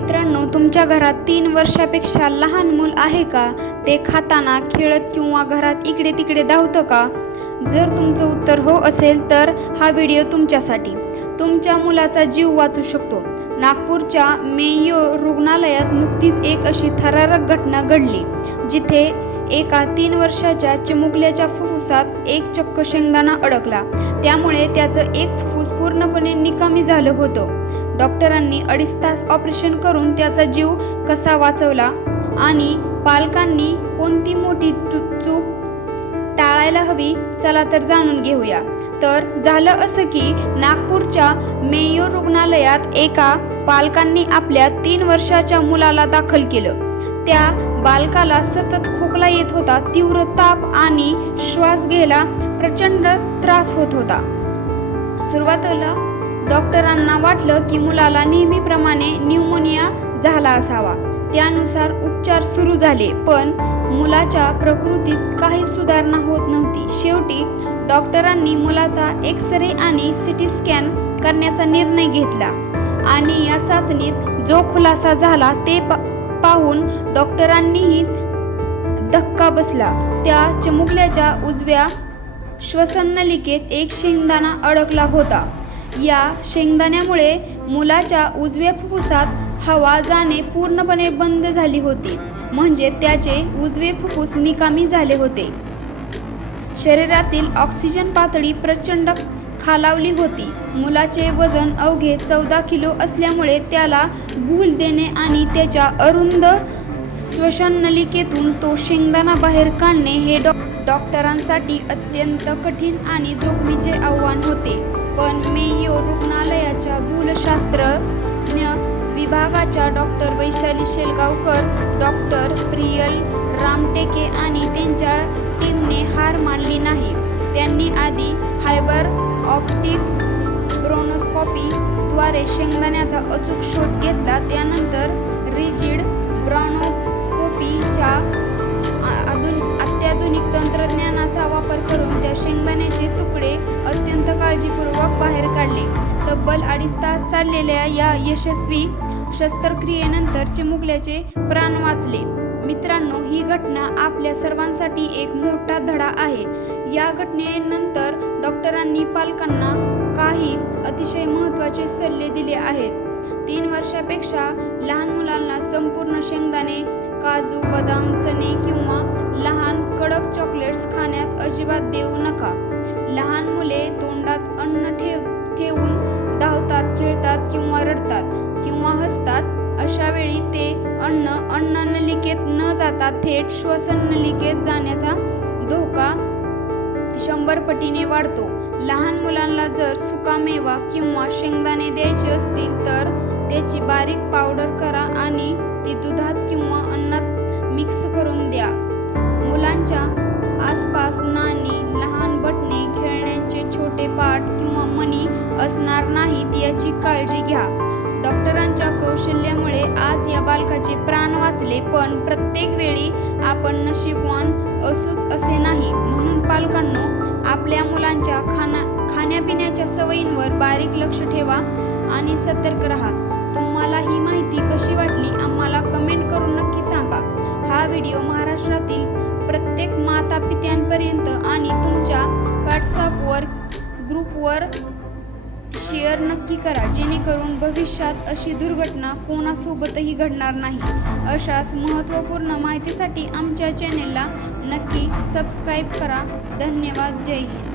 मित्रांनो, तुमच्या घरात 3 वर्षापेक्षा लहान मूल आहे का? ते खाताना, खेळत किंवा घरात इकडे तिकडे धावतं का? जर तुमचं उत्तर हो असेल तर हा व्हिडिओ तुमच्यासाठी. तुमच्या मुलाचा जीव वाचू शकतो. नागपूरच्या मेयो रुग्णालयात नुकतीच एक अशी थरारक घटना घडली, जिथे एका 3 वर्षाच्या चिमुकल्याच्या फुफ्फुसात एक चक्क शेंगदाणा अडकला. त्यामुळे त्याचं एक फुफ्फुस पूर्णपणे निकामी झालं होतं. डॉक्टरांनी 2.5 तास ऑपरेशन करून त्याचा जीव कसा वाचवला आणि पालकांनी कोणती मोठी चूक टाळायला हवी, चला तर जाणून घेऊया. तर झालं असं की नागपूरच्या मेयो रुग्णालयात एका पालकांनी आपल्या 3 वर्षाच्या मुलाला दाखल केलं. त्या बालकाला सतत खोकला येत होता, तीव्र ताप आणि श्वास घ्यायला प्रचंड त्रास होत होता. सुरुवातीला डॉक्टरांना वाटलं की मुलाला नेहमीप्रमाणे न्यूमोनिया झाला असावा. त्यानुसार उपचार सुरू झाले, पण मुलाच्या प्रकृतीत काही सुधारणा होत नव्हती. शेवटी डॉक्टरांनी मुलाचा एक्स-रे आणि सीटी स्कॅन करण्याचा निर्णय घेतला आणि या चाचणीत जो खुलासा झाला ते पाहून डॉक्टरांनीही धक्का बसला. त्या चिमुकल्याच्या उजव्या श्वसननलिकेत एक शेंगदाणा अडकला होता. या शेंगदाण्यामुळे मुलाच्या उजव्या फुफ्फुसात हवा जाणे पूर्णपणे बंद झाली होती, म्हणजे त्याचे उजवे फुफ्फुस निकामी झाले होते. शरीरातील ऑक्सिजन पातळी प्रचंड खालावली होती. मुलाचे वजन अवघे 14 किलो असल्यामुळे त्याला भूल देणे आणि त्याच्या अरुंद श्वसननलिकेतून तो शेंगदाणा बाहेर काढणे हे डॉक्टरांसाठी अत्यंत कठीण आणि जोखमीचे आव्हान होते. पण मेयो रुग्णालयाच्या भूलशास्त्रज्ञ विभागाच्या डॉक्टर वैशाली शेलगावकर, डॉक्टर प्रियल रामटेके आणि त्यांच्या टीमने हार मानली नाही. त्यांनी आधी फायबर ऑप्टिक ब्रोनोस्कोपी द्वारे शेंगदाण्याचा अचूक शोध घेतला. त्यानंतर रिजिड ब्रोनोस्कोपीच्या अत्याधुनिक तंत्रज्ञानाचा वापर करून त्या शेंगदाण्याचे तुकडे अत्यंत काळजीपूर्वक बाहेर काढले. तब्बल 2.5 तास चाललेल्या या यशस्वी शस्त्रक्रियेनंतर चिमुकल्याचे प्राण वाचले. मित्रांनो, ही घटना आपल्या सर्वांसाठी एक मोठा धडा आहे. या घटनेनंतर डॉक्टरांनी पालकांना काही अतिशय महत्त्वाचे सल्ले दिले आहेत. 3 वर्षापेक्षा लहान मुलांना संपूर्ण शेंगदाणे, काजू, बदाम, चणे किंवा लहान कडक चॉकलेट्स खाण्यात अजिबात देऊ नका. लहान मुले तोंडात अन्न ठेवून धावतात, खेळतात किंवा रडतात किंवा हसतात. अशा वेळी ते अन्न नलिकेत न जाता थेट श्वसननलिकेत जाण्याचा धोका 100 पटीने वाढतो. लहान मुलांना जर सुकामेवा किंवा शेंगदाणे द्यायचे असतील तर त्याची बारीक पावडर करा आणि ती दुधात किंवा अन्नात मिक्स करून द्या. मुलांच्या आसपास नाणी, लहान बटणे, खेळण्यांचे छोटे पाट किंवा मणी असणार नाहीत याची काळजी घ्या. डॉक्टरांच्या कौशल्यामुळे आज या बालकाचे प्राण वाचले, पण प्रत्येक वेळी आपण नशीबवान असूच असे नाही. म्हणून पालकांनो, आपल्या मुलांच्या खाण्यापिण्याच्या सवयींवर बारीक लक्ष ठेवा आणि सतर्क राहा. तुम्हाला ही माहिती कशी वाटली आम्हाला कमेंट करून नक्की सांगा. हा व्हिडिओ महाराष्ट्रातील प्रत्येक मातापित्यांपर्यंत आणि तुमच्या व्हॉट्सअपवर ग्रुपवर शेअर नक्की करा, जेणेकरून भविष्यात अशी दुर्घटना कोणासोबतही घडणार नाही. अशाच महत्त्वपूर्ण माहितीसाठी आमच्या चॅनेलला नक्की सबस्क्राईब करा. धन्यवाद. जय हिंद.